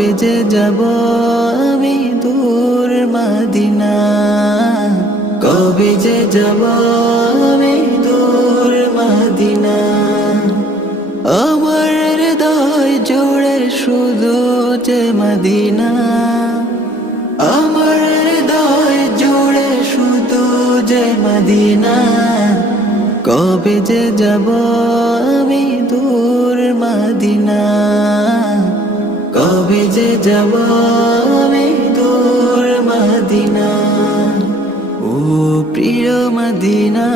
কবে যে যাব আমি দূর মদিনা, কবে যে যাব আমি দূর মদিনা। আমার হৃদয় জুড়ে শুধু যে মদিনা, আমার হৃদয় জুড়ে শুধু যে মদিনা। কবে যে যাব আমি দূর মদিনা, কবে যে যাব আমি দূর মদিনা। ও প্রিয় মদিনা।